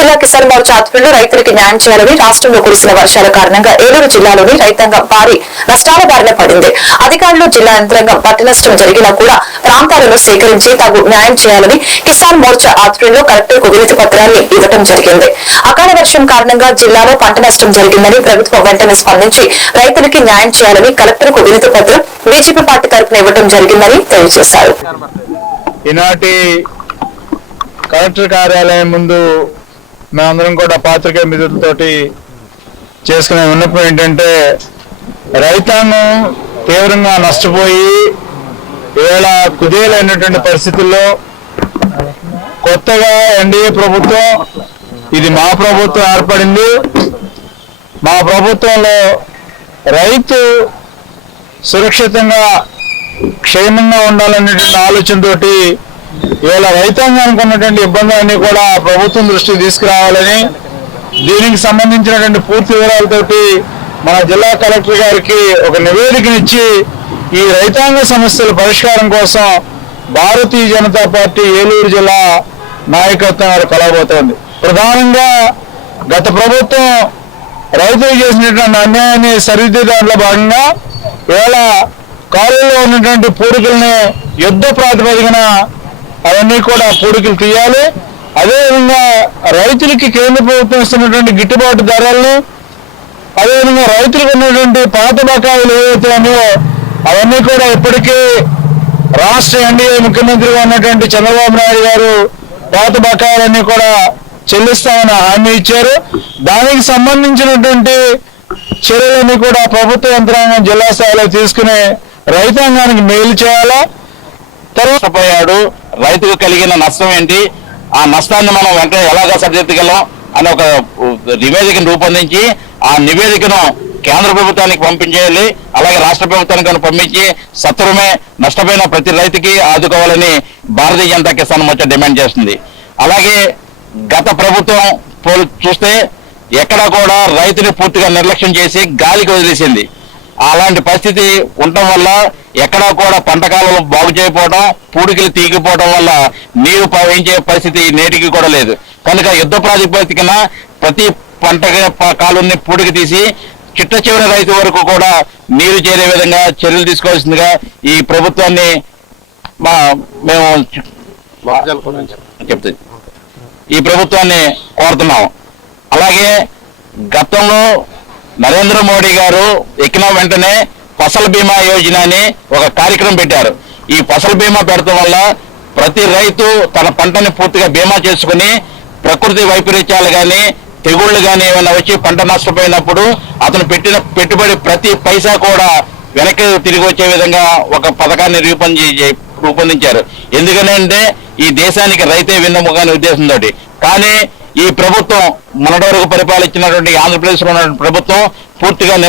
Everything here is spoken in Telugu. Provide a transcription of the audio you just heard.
జిల్లా కిసాన్ మోర్చా ఆధ్వర్యంలో రైతులకి న్యాయం చేయాలని రాష్ట్రంలో కురిసిన వర్షాల కారణంగా ఏలూరు జిల్లాలోని రైతాంగం భారీ నష్టాల బారిన పడింది. అధికారులు జిల్లా యంత్రాంగం పంట నష్టం జరిగినా కూడా ప్రాంతాలను సేకరించి తగు న్యాయం చేయాలని కిసాన్ మోర్చా ఆధ్వర్యంలో కలెక్టర్కు వినతి పత్రాన్ని ఇవ్వడం జరిగింది. అకాల వర్షం కారణంగా జిల్లాలో పంట నష్టం జరిగిందని ప్రభుత్వం వెంటనే స్పందించి రైతులకి న్యాయం చేయాలని కలెక్టర్కు వినతి పత్రం బీజేపీ పార్టీ తరఫున ఇవ్వడం జరిగిందని తెలియజేశారు. ఈనాటి కలెక్టర్ కార్యాలయం ముందు మేమందరం కూడా పాత్రికేయ మిత్రులతోటి చేసుకునే విన్నపం ఏంటంటే రైతాంగం తీవ్రంగా నష్టపోయి వేళ కుదేలైనటువంటి పరిస్థితుల్లో కొత్తగా ఎన్డీఏ ప్రభుత్వం ఇది మా ప్రభుత్వం ఏర్పడింది. మా ప్రభుత్వంలో రైతు సురక్షితంగా క్షేమంగా ఉండాలనేటువంటి ఆలోచనతోటి ఇవాళ రైతాంగానికి ఉన్నటువంటి ఇబ్బందులన్నీ కూడా ప్రభుత్వం దృష్టికి తీసుకురావాలని దీనికి సంబంధించినటువంటి పూర్తి వివరాలతోటి మన జిల్లా కలెక్టర్ గారికి ఒక నివేదికనిచ్చి ఈ రైతాంగ సమస్యల పరిష్కారం కోసం భారతీయ జనతా పార్టీ ఏలూరు జిల్లా నాయకత్వం వారు కలవబోతోంది. ప్రధానంగా గత ప్రభుత్వం రైతులు చేసినటువంటి అన్యాయాన్ని సరిదిద్దడంలో భాగంగా ఇవాళ కాలువలో ఉన్నటువంటి పూడికల్ని యుద్ధ ప్రాతిపదికన అవన్నీ కూడా పూడికలు తీయాలి. అదేవిధంగా రైతులకి కేంద్ర ప్రభుత్వం ఇస్తున్నటువంటి గిట్టుబాటు ధరలను అదేవిధంగా రైతులకు ఉన్నటువంటి పాత బకాయిలు ఏవైతే ఉన్నాయో అవన్నీ కూడా ఇప్పటికీ రాష్ట్ర ఎన్డీఏ ముఖ్యమంత్రిగా ఉన్నటువంటి చంద్రబాబు నాయుడు గారు పాత బకాయిలన్నీ కూడా చెల్లిస్తామని హామీ ఇచ్చారు. దానికి సంబంధించినటువంటి చర్యలన్నీ కూడా ప్రభుత్వ యంత్రాంగం జిల్లా స్థాయిలో తీసుకుని రైతాంగానికి మేలు చేయాలా? నష్టపోయాడు రైతుకు కలిగిన నష్టం ఏంటి? ఆ నష్టాన్ని మనం వెంటనే ఎలాగా సరిదిద్దగలం అని ఒక నివేదికను రూపొందించి ఆ నివేదికను కేంద్ర ప్రభుత్వానికి పంపించేయాలి అలాగే రాష్ట్ర ప్రభుత్వానికి పంపించి సత్వరమే నష్టపోయిన ప్రతి రైతుకి ఆదుకోవాలని భారతీయ జనతా కిసాన్ మోర్చా డిమాండ్ చేస్తుంది. అలాగే గత ప్రభుత్వం పోలు చూస్తే ఎక్కడ కూడా రైతుని పూర్తిగా నిర్లక్ష్యం చేసి గాలికి వదిలేసింది. అలాంటి పరిస్థితి ఉండటం వల్ల ఎక్కడా కూడా పంట కాలం బాగు చేయకపోవడం పూడికలు తీగిపోవడం వల్ల నీరు ప్రవహించే పరిస్థితి నేటికి కూడా లేదు. కనుక యుద్ధ ప్రాతిపదికన ప్రతి పంట కాలుని పూడికి తీసి చిట్ట చివరి రైతు వరకు కూడా నీరు చేరే విధంగా చర్యలు తీసుకోవాల్సిందిగా ఈ ప్రభుత్వాన్ని మా మేము చెప్తుంది ఈ ప్రభుత్వాన్ని కోరుతున్నాం అలాగే గతంలో నరేంద్ర మోడీ గారు ఎక్కిన వెంటనే ఫసల్ బీమా యోజన అని ఒక కార్యక్రమం పెట్టారు. ఈ ఫసల్ బీమా పెడటం వల్ల ప్రతి రైతు తన పంటని పూర్తిగా బీమా చేసుకుని ప్రకృతి వైపరీత్యాలు కానీ తెగుళ్ళు కానీ ఏమైనా వచ్చి పంట నష్టపోయినప్పుడు అతను పెట్టిన పెట్టుబడి ప్రతి పైసా కూడా వెనక్కి తిరిగి వచ్చే విధంగా ఒక పథకాన్ని రూపొంది రూపొందించారు. ఎందుకనంటే ఈ దేశానికి రైతే విన్నముగా అనే ఉద్దేశంతో కానీ ఈ ప్రభుత్వం మొన్నటి వరకు పరిపాలించినటువంటి ఆంధ్రప్రదేశ్లో ఉన్నటువంటి ప్రభుత్వం పూర్తిగా నిర్లక్ష్యం